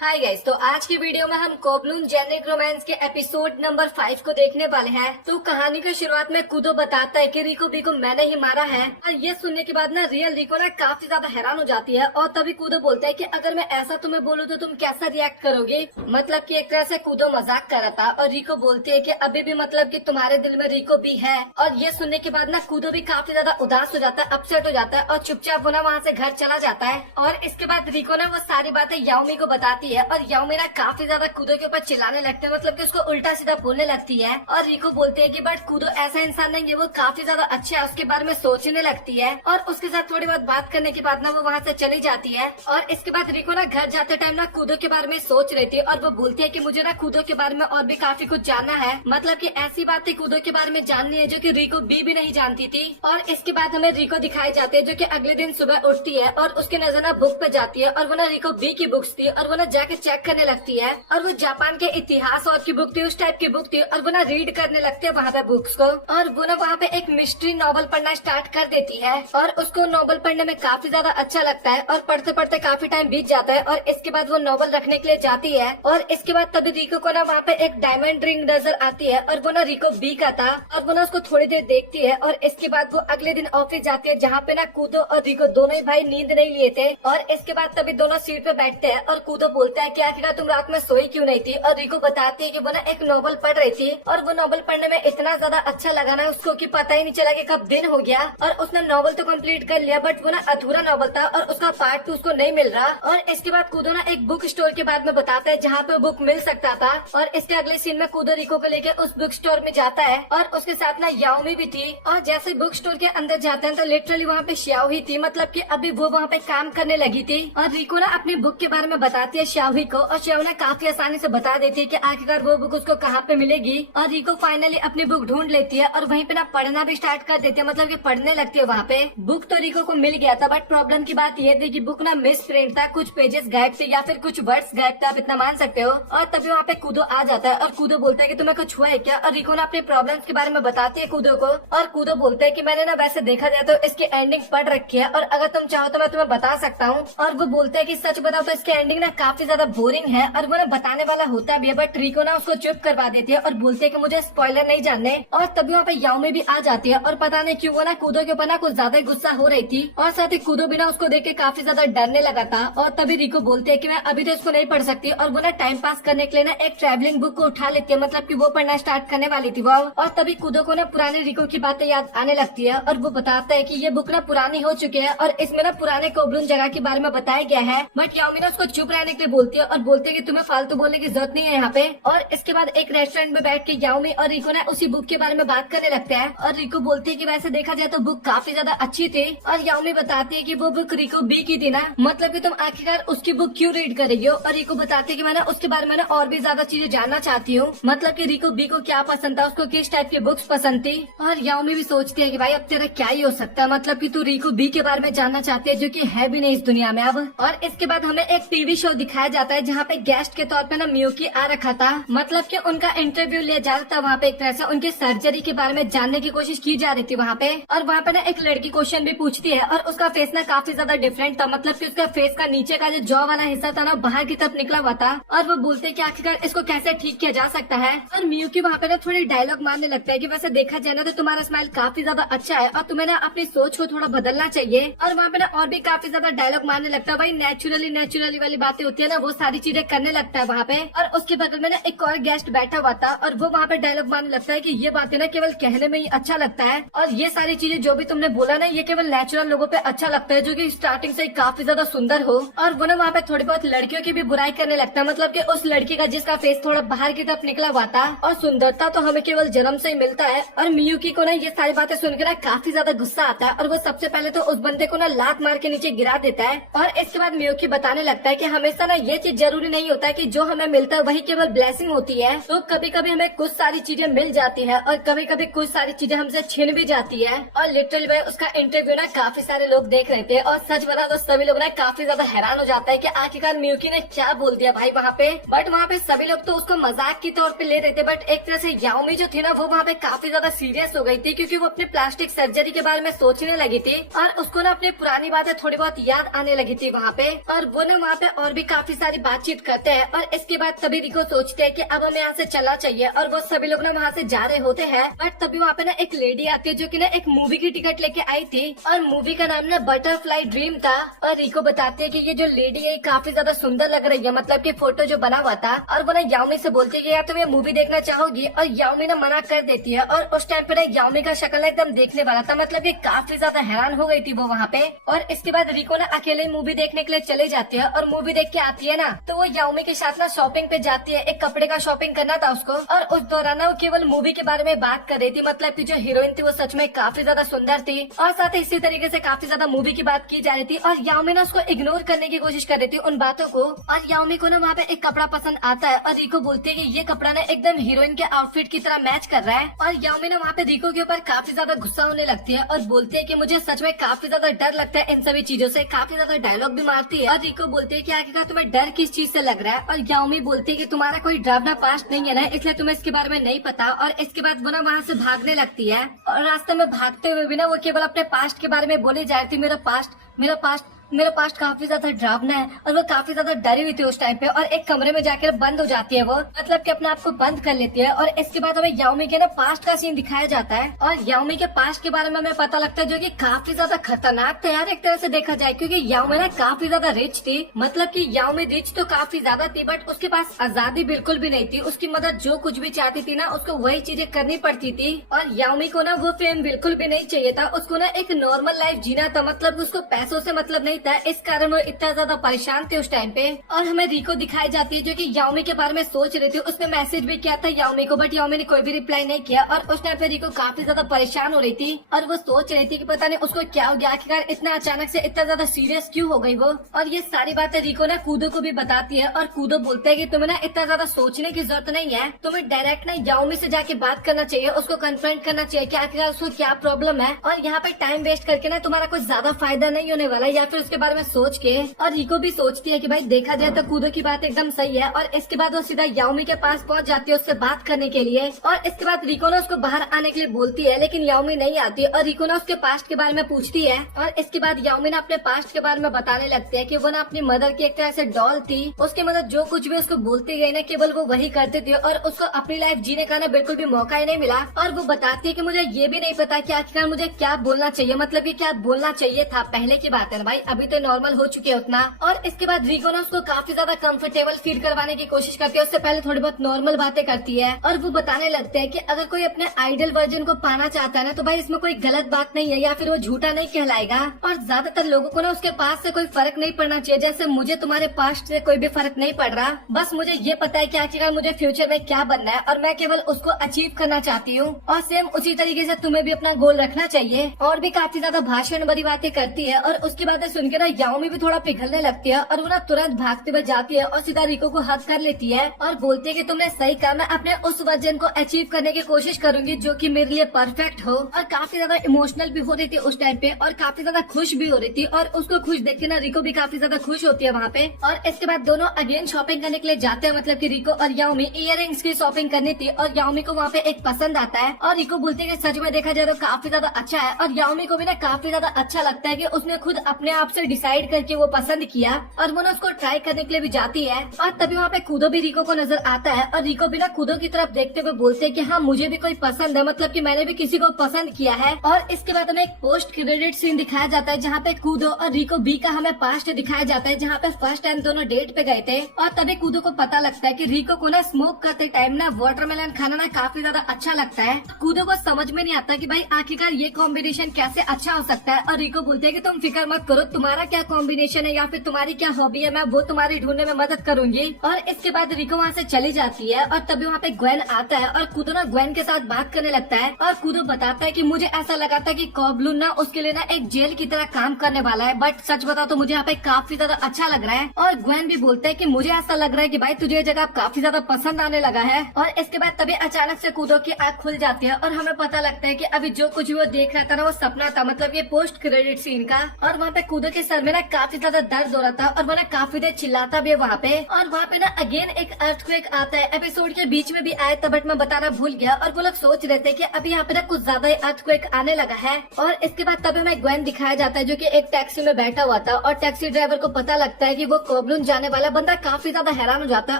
Hi guys, तो आज की वीडियो में हम कोबलून जेनेरिक रोमांस के एपिसोड नंबर 5 को देखने वाले हैं। तो कहानी की शुरुआत में कूदो बताता है कि रिको बी को मैंने ही मारा है। और ये सुनने के बाद ना रियल रिको ना काफी ज्यादा हैरान हो जाती है। और तभी कूदो बोलता है कि अगर मैं ऐसा तुम्हें बोलूँ तो तुम कैसा रिएक्ट करोगे। मतलब कि एक तरह से कूदो मजाक कर रहा था। और रिको बोलती है कि अभी भी मतलब कि तुम्हारे दिल में रिको बी है। और ये सुनने के बाद ना कूदो भी काफी ज्यादा उदास हो जाता है, अपसेट हो जाता है और चुपचाप वो ना वहाँ से घर चला जाता है। और इसके बाद रिको ना वो सारी बातें याओमी को बताती है। और याओमी ना काफी ज्यादा कूदो के ऊपर चिल्लाने लगते हैं, मतलब कि उसको उल्टा सीधा बोलने लगती है। और रिको बोलते हैं कि बट कूदो ऐसा इंसान नहीं है, वो काफी ज्यादा अच्छा है। उसके बारे में सोचने लगती है और उसके साथ थोड़ी बहुत बात करने के बाद ना वो वहाँ से चली जाती है। और इसके बाद रिको ना घर जाते टाइम ना कूदो के बारे में सोच रही थी। और वो बोलती है कि मुझे ना कूदो के बारे में और भी काफी कुछ जानना है। मतलब कि ऐसी बातें कूदो के बारे में जाननी है जो कि रिको बी नहीं जानती थी। और इसके बाद हमें रिको दिखाई जाते हैं जो कि अगले दिन सुबह उठती है और उसकी नजर ना बुक पे जाती है। और वो ना रिको बी की बुक्स थी और वो ना जाके चेक करने लगती है। और वो जापान के इतिहास और की बुक थी, उस टाइप की बुक थी। और वो ना रीड करने लगती है वहाँ पे बुक्स को। और वो ना वहाँ पे एक मिस्ट्री नॉवल पढ़ना स्टार्ट कर देती है। और उसको नॉवल पढ़ने में काफी ज्यादा अच्छा लगता है। और पढ़ते पढ़ते काफी टाइम बीत जाता है। और इसके बाद वो नॉवल रखने के लिए जाती है। और इसके बाद तभी रिको को ना वहाँ पे एक डायमंड रिंग नजर आती है। और वो ना रिको बी का था। और वो ना उसको थोड़ी देर देखती है। और इसके बाद वो अगले दिन ऑफिस जाती है जहाँ पे ना कूदो और रिको दोनों ही भाई नींद नहीं लिए थे। और इसके बाद तभी दोनों सीट पे बैठते हैं। और कूदो बोलता है कि आखिर तुम रात में सोई क्यों नहीं थी। और रिको बताती है कि वो ना एक नॉवल पढ़ रही थी। और वो नॉवल पढ़ने में इतना ज्यादा अच्छा लगा ना उसको कि पता ही नहीं चला कि कब दिन हो गया। और उसने नॉवल तो कंप्लीट कर लिया बट वो ना अधूरा नॉवल था और उसका पार्ट 2 उसको नहीं मिल रहा। और इसके बाद कूदो ना एक बुक स्टोर के बारे में बताता है जहाँ पे बुक मिल सकता था। और इसके अगले सीन में कूदो रिको को लेकर उस बुक स्टोर में जाता है। और उसके साथ ना याओमी भी थी। और जैसे बुक स्टोर के अंदर जाते हैं तो लिटरली वहाँ पे श्याओही थी, मतलब कि अभी वो वहाँ पे काम करने लगी थी। और रिको ना अपनी बुक के बारे में बताती है श्याओही को। और श्याओ ना काफी आसानी से बता देती है कि आखिरकार वो बुक उसको कहाँ पे मिलेगी। और रिको फाइनली अपनी बुक ढूंढ लेती है और वहीं पे ना पढ़ना भी स्टार्ट कर देती है, मतलब कि पढ़ने लगती है वहाँ पे। बुक तो रिको को मिल गया था बट प्रॉब्लम की बात ये थी कि बुक ना मिस प्रिंट था, कुछ पेजेस गायब थे या फिर कुछ वर्ड्स गायब थे, आप इतना मान सकते हो। और तभी वहाँ पे कूदो आ जाता है और कूदो बोलता है कि तुम्हें कुछ हुआ है क्या। और रिको ना अपने प्रॉब्लम्स के बारे में बताती है कूदो को। और कूदो बोलता है कि मैंने ना वैसे देखा जाए तो इसकी एंडिंग पढ़ रखी है और अगर तुम चाहो तो मैं तुम्हें बता सकता हूँ। और वो बोलता है कि सच बताओ तो इसकी एंडिंग ना काफी ज्यादा बोरिंग है। और वो ना बताने वाला होता भी है बट रिको ना उसको चुप करवा देती है और बोलती है कि मुझे स्पॉइलर नहीं जानने। और तभी वहाँ पे याओमी भी आ जाती है और पता नहीं क्यों वो ना कूदो के ऊपर ना कुछ ज्यादा गुस्सा हो रही थी। और साथ ही कूदो भी ना उसको देख के काफी ज्यादा डरने लगा था। और तभी रिको बोलती है कि मैं अभी तो इसको नहीं पढ़ सकती। और वो ना टाइम पास करने के लिए ना एक ट्रैवलिंग बुक को उठा लेती है, मतलब कि वो पढ़ना स्टार्ट करने वाली थी वो। और तभी कूदो को ना पुराने रिको की बातें याद आने लगती है। और वो बताता है कि ये बुक ना पुरानी हो चुकी है और इसमें ना पुराने कोबलून जगह के बारे में बताया गया है। बट याओमी ना उसको चुप रहने के लिए बोलती है और बोलती है कि तुम्हें फालतू बोलने की जरूरत नहीं है यहाँ पे। और इसके बाद एक रेस्टोरेंट में बैठ के याओमी और रिको ना उसी बुक के बारे में बात करने लगते हैं। और रिको बोलती है कि वैसे देखा जाए तो बुक काफी ज्यादा अच्छी थी। और याओमी बताती है कि वो बुक रिको बी की थी ना, मतलब कि तुम आखिरकार उसकी बुक क्यों रीड कर रही हो। और रिको बताती है कि मैंने उसके बारे में ना और भी ज्यादा चीजें जानना चाहती हूँ, मतलब कि रिको बी को क्या पसंद था, उसको किस टाइप की बुक्स पसंद थी। और याओमी भी सोचती है कि भाई अब तेरा क्या ही हो सकता है, मतलब कि तू रिको बी के बारे में जानना चाहती है जो कि है भी नहीं इस दुनिया में अब। और इसके बाद हमें एक टीवी शो दिखाया जाता है जहाँ पे गेस्ट के तौर पे ना मियुकी आ रखा था, मतलब कि उनका इंटरव्यू लिया जा रहा था वहाँ पे। एक तरह से उनकी सर्जरी के बारे में जानने की कोशिश की जा रही थी वहाँ पे। और वहाँ पे ना एक लड़की क्वेश्चन भी पूछती है और उसका फेस ना काफी ज्यादा डिफरेंट था, मतलब कि उसका फेस का नीचे का जो जॉ वाला हिस्सा था ना बाहर की तरफ निकला हुआ था। और वो बोलते हैं कि आखिरकार इसको कैसे ठीक किया जा सकता है। और मियुकी वहाँ पे ना थोड़ी डायलॉग मारने लगता है कि वैसे देखा जाए ना तो तुम्हारा स्माइल काफी ज्यादा अच्छा है और तुम्हें ना अपनी सोच को थोड़ा बदलना चाहिए। और वहाँ पे ना और भी काफी ज्यादा डायलॉग मारने लगता है, भाई नेचुरली वाली बातें होती है ना वो सारी चीजें करने लगता है वहाँ पे। और उसके बगल में ना एक और गेस्ट बैठा हुआ था और वो वहाँ पे डायलॉग मारने लगता है कि ये बातें ना केवल कहने में ही अच्छा लगता है और ये सारी चीजें जो भी तुमने बोला ना ये केवल नेचुरल लोगों पे अच्छा लगता है जो कि स्टार्टिंग से ही काफी ज्यादा सुंदर हो। और वो ना वहाँ पे थोड़ी बहुत लड़कियों की भी बुराई करने लगता है, मतलब कि उस लड़की का जिसका फेस थोड़ा बाहर की तरफ निकला हुआ था। और सुंदरता तो हमें केवल जन्म से ही मिलता है। और मियुकी को ना ये सारी बातें सुनकर ना काफी ज्यादा गुस्सा आता है और वो सबसे पहले तो उस बंदे को ना लात मार के नीचे गिरा देता है। और इसके बाद मियुकी बताने लगता है कि हमेशा ना ये चीज जरूरी नहीं होता है कि जो हमें मिलता है वही केवल ब्लेसिंग होती है। तो कभी कभी हमें कुछ सारी चीजें मिल जाती है और कभी कभी कुछ सारी चीजें हमसे छीन भी जाती है। और लिटरली भाई उसका इंटरव्यू ना काफी सारे लोग देख रहे थे और सच बता तो सभी लोग ना काफी ज्यादा हैरान हो जाता है कि आखिरकार मियुकी ने क्या बोल दिया भाई वहाँ पे। बट वहाँ पे सभी लोग तो उसको मजाक की तौर पे ले रहे थे बट एक तरह से याओमी जो थी ना वो वहाँ पे काफी ज्यादा सीरियस हो गई थी क्योंकि वो अपने प्लास्टिक सर्जरी के बारे में सोचने लगी थी और उसको ना अपनी पुरानी बातें थोड़ी बहुत याद आने लगी थी वहाँ पे। और वो ना वहाँ पे और भी काफी काफी सारी बातचीत करते हैं और इसके बाद तभी रिको सोचते हैं कि अब हमें यहाँ से चलना चाहिए और वो सभी लोग ना वहाँ से जा रहे होते हैं। बट तभी वहाँ पे ना एक लेडी आती है जो कि ना एक मूवी की टिकट लेके आई थी और मूवी का नाम ना बटरफ्लाई ड्रीम था। और रिको बताती है कि ये जो लेडी है काफी ज्यादा सुंदर लग रही है, मतलब कि फोटो जो बना हुआ था। और वो ना याओमी से बोलती है कि यार तुम ये मूवी देखना चाहोगी, और याओमी ना मना कर देती है। और उस टाइम पे ना याओमी का शक्ल एकदम देखने वाला था, मतलब कि काफी ज्यादा हैरान हो गई थी वो वहाँ पे। और इसके बाद रिको ना अकेले मूवी देखने के लिए चले जाती है और मूवी देख के आती है ना तो वो याओमी के साथ ना शॉपिंग पे जाती है। एक कपड़े का शॉपिंग करना था उसको, और उस दौरान ना वो केवल मूवी के बारे में बात कर रही थी, मतलब की जो हीरोइन थी वो सच में काफी ज्यादा सुंदर थी। और साथ ही इसी तरीके से काफी ज्यादा मूवी की बात की जा रही थी और याओमी ना उसको इग्नोर करने की कोशिश कर रही थी उन बातों को। और याओमी को ना वहाँ पे एक कपड़ा पसंद आता है और रिको बोलती है कि ये कपड़ा ना एकदम हीरोइन के आउटफिट की तरह मैच कर रहा है। और याओमी ना वहाँ पे रिको के ऊपर काफी ज्यादा गुस्सा होने लगती है और बोलती है कि मुझे सच में काफी ज्यादा डर लगता है इन सभी चीजों से। काफी ज्यादा डायलॉग भी मारती है और रिको बोलती है कि आखिरकार तुम्हें डर किस चीज से लग रहा है। और याओमी बोलती है कि तुम्हारा कोई डरावना पास्ट नहीं है ना, इसलिए तुम्हें इसके बारे में नहीं पता। और इसके बाद वो ना वहाँ से भागने लगती है और रास्ते में भागते हुए भी ना वो केवल अपने पास्ट के बारे में बोले जा रही थी, मेरा पास्ट काफी ज्यादा डरावना है। और वो काफी ज्यादा डरी हुई थी उस टाइम पे और एक कमरे में जाकर बंद हो जाती है वो, मतलब कि अपने आप को बंद कर लेती है। और इसके बाद हमें याओमी के ना पास्ट का सीन दिखाया जाता है और याओमी के पास्ट के बारे में हमें पता लगता है जो कि काफी ज्यादा खतरनाक था यार एक तरह से देखा जाए, क्योंकि याओमी ना काफी ज्यादा रिच थी। मतलब कि याओमी रिच तो काफी ज्यादा थी बट उसके पास आजादी बिल्कुल भी नहीं थी। उसकी मदद जो कुछ भी चाहती थी ना उसको वही चीजें करनी पड़ती थी। और याओमी को ना वो फेम बिल्कुल भी नहीं चाहिए था, उसको ना एक नॉर्मल लाइफ जीना था, मतलब उसको पैसों से मतलब नहीं था। इस कारण वो इतना ज्यादा परेशान थे उस टाइम पे। और हमें रिको दिखाई जाती है जो कि याओमी के बारे में सोच रही थी। उसने मैसेज भी किया था याओमी को बट याओमी ने कोई भी रिप्लाई नहीं किया। और उस टाइम पे रिको काफी ज्यादा परेशान हो रही थी और वो सोच रही थी कि पता नहीं उसको क्या हो गया, आखिरकार इतना अचानक से इतना ज्यादा सीरियस क्यों हो गई वो। और ये सारी बातें रिको ना कूदो को भी बताती है और कूदो बोलता है कि तुम्हें ना इतना ज्यादा सोचने की जरूरत नहीं है, तुम्हें डायरेक्ट ना याओमी से जाके बात करना चाहिए, उसको कन्फ्रंट करना चाहिए कि आखिरकार उसको क्या प्रॉब्लम है। और यहाँ पे टाइम वेस्ट करके ना तुम्हारा कुछ ज्यादा फायदा नहीं होने वाला, या फिर उसके बारे में सोच के। और रिको भी सोचती है कि भाई देखा जाए तो कूदो की बात एकदम सही है। और इसके बाद वो सीधा याओमी के पास पहुंच जाती है उससे बात करने के लिए। और इसके बाद रिको ना उसको बाहर आने के लिए बोलती है लेकिन याओमी नहीं आती और रिको ना उसके पास्ट के बारे में पूछती है। और इसके बाद याओमी ना अपने पास्ट के बारे में बताने लगती है कि वो ना अपनी मदर की एक तरह से डॉल थी, उसकी मदर जो कुछ भी उसको बोलती गई ना केवल वो वही करती थी और उसको अपनी लाइफ जीने का ना बिल्कुल भी मौका ही नहीं मिला। और वो बताती है कि मुझे ये भी नहीं पता कि आखिरकार मुझे क्या बोलना चाहिए, मतलब कि क्या बोलना चाहिए था। पहले की बात है ना भाई, अभी तो नॉर्मल हो चुकी है उतना। और इसके बाद रिको ना उसको काफी ज्यादा कंफर्टेबल फील करवाने की कोशिश करती है, उससे पहले थोड़ी बहुत नॉर्मल बातें करती है। और वो बताने लगते हैं कि अगर कोई अपने आइडल वर्जन को पाना चाहता है ना तो भाई इसमें कोई गलत बात नहीं है या फिर वो झूठा नहीं कहलाएगा। और ज्यादातर लोगों को ना उसके पास से कोई फर्क नहीं पड़ना चाहिए, जैसे मुझे तुम्हारे पास्ट से कोई भी फर्क नहीं पड़ रहा। बस मुझे ये पता है कि आखिरकार मुझे फ्यूचर में क्या बनना है और मैं केवल उसको अचीव करना चाहती हूँ। और सेम उसी तरीके से तुम्हें भी अपना गोल रखना चाहिए। और भी काफी ज्यादा भाषण भरी बातें करती है और उसकी बातें सुनकर ना याओमी भी थोड़ा पिघलने लगती है और वो ना तुरंत भागते हुए जाती है और सीधा रिको को हक कर लेती है और बोलती है कि तुमने सही कहा, मैं अपने उस वर्जन को अचीव करने की कोशिश करूंगी जो कि मेरे लिए परफेक्ट हो। और काफी ज्यादा इमोशनल भी हो रही थी उस टाइम पे और काफी ज्यादा खुश भी हो रही थी। और उसको खुश देख के ना रिको भी काफी ज्यादा खुश होती है वहाँ पे। और इसके बाद दोनों अगेन शॉपिंग करने के लिए जाते हैं, मतलब कि रिको और याओमी इयररिंग्स की शॉपिंग करनी थी। और याओमी को वहाँ पे एक पसंद आता है और रिको बोलती है कि सच में देखा जाए तो काफी ज्यादा अच्छा है। और याओमी को भी ना काफी ज्यादा अच्छा लगता है कि उसने खुद अपने आप से डिसाइड करके वो पसंद किया और वो ना उसको ट्राई करने के लिए भी जाती है। और तभी वहाँ पे कूदो भी रिको को नजर आता है और रिको भी ना कूदो की तरफ देखते हुए बोलते हैं कि हाँ मुझे भी कोई पसंद है, मतलब कि मैंने भी किसी को पसंद किया है। और इसके बाद हमें एक पोस्ट क्रेडिट सीन दिखाया जाता है जहाँ पे कूदो और रिको बी का हमें पास्ट दिखाया जाता है, जहाँ पे फर्स्ट टाइम दोनों डेट पे गए थे। और तभी कूदो को पता लगता है कि रिको को ना स्मोक करते टाइम ना वाटरमेलन खाना ना काफी ज्यादा अच्छा लगता है। कूदो को समझ में नहीं आता कि भाई आखिरकार ये कॉम्बिनेशन कैसे अच्छा हो सकता है। और रिको बोलते है कि तुम फिक्र मत करो, तुम्हारा क्या कॉम्बिनेशन है या फिर तुम्हारी क्या हॉबी है, मैं वो तुम्हारी ढूंढने में मदद करूंगी। और इसके बाद रिको वहाँ से चली जाती है और तभी वहाँ पे ग्वेन आता है और कूदो ना ग्वेन के साथ बात करने लगता है। और कूदो बताता है कि मुझे ऐसा लगा था कि कॉबलून ना उसके लिए ना एक जेल की तरह काम करने वाला है, बट सच बताओ तो मुझे यहाँ पे काफी ज्यादा अच्छा लग रहा है। और ग्वेन भी बोलता है कि मुझे ऐसा लग रहा है कि भाई तुझे ये जगह काफी ज्यादा पसंद आने लगा है। और इसके बाद तभी अचानक से कूदो की आँख खुल जाती है और हमें पता लगता है कि अभी जो कुछ भी वो देख रहा था ना वो सपना था, मतलब ये पोस्ट क्रेडिट सीन का। और वहाँ पे कूदो कोबलू के सर में ना काफी ज्यादा दर्द हो रहा था और वो ना काफी देर चिल्लाता भी है वहाँ पे। और वहाँ पे ना अगेन एक अर्थक्वेक आता है। एपिसोड के बीच में भी आया था बट मैं बताना भूल गया। और वो लोग सोच रहे थे कि अभी यहाँ पे ना कुछ ज्यादा ही अर्थक्वेक आने लगा है। और इसके बाद तब हमें ग्वेन दिखाया जाता है जो कि एक टैक्सी में बैठा हुआ था। और टैक्सी ड्राइवर को पता लगता है कि वो कोबलून जाने वाला बंदा काफी ज्यादा हैरान हो जाता है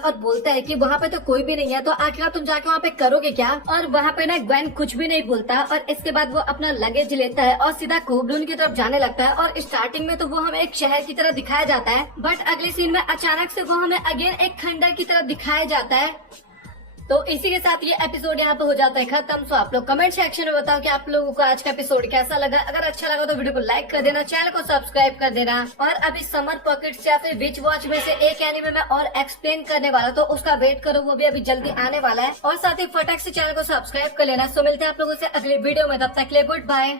और बोलता है कि वहाँ पे तो कोई भी नहीं है, तो आखिर तुम जाके वहाँ पे करोगे क्या। और वहाँ पे ना ग्वेन कुछ भी नहीं बोलता और इसके बाद वो अपना लगेज लेता है और सीधा कोबलून की तरफ जाने लगता है। और स्टार्टिंग में तो वो हमें एक शहर की तरह दिखाया जाता है बट अगले सीन में अचानक से वो हमें अगेन एक खंडर की तरफ दिखाया जाता है। तो इसी के साथ ये एपिसोड यहाँ पे हो जाता है खत्म। सो आप लोग कमेंट सेक्शन में बताओ कि आप लोगों को आज का एपिसोड कैसा लगा। अगर अच्छा लगा तो वीडियो को लाइक कर देना, चैनल को सब्सक्राइब कर देना। और अभी समर पॉकेट्स या फिर विच वॉच में से एक एनीमे में और एक्सप्लेन करने वाला, तो उसका वेट करो, वो भी अभी जल्दी आने वाला है। और साथ ही फटाक से चैनल को सब्सक्राइब कर लेना। सो मिलते हैं आप लोगों से अगले वीडियो में, तब तक के लिए गुड बाय।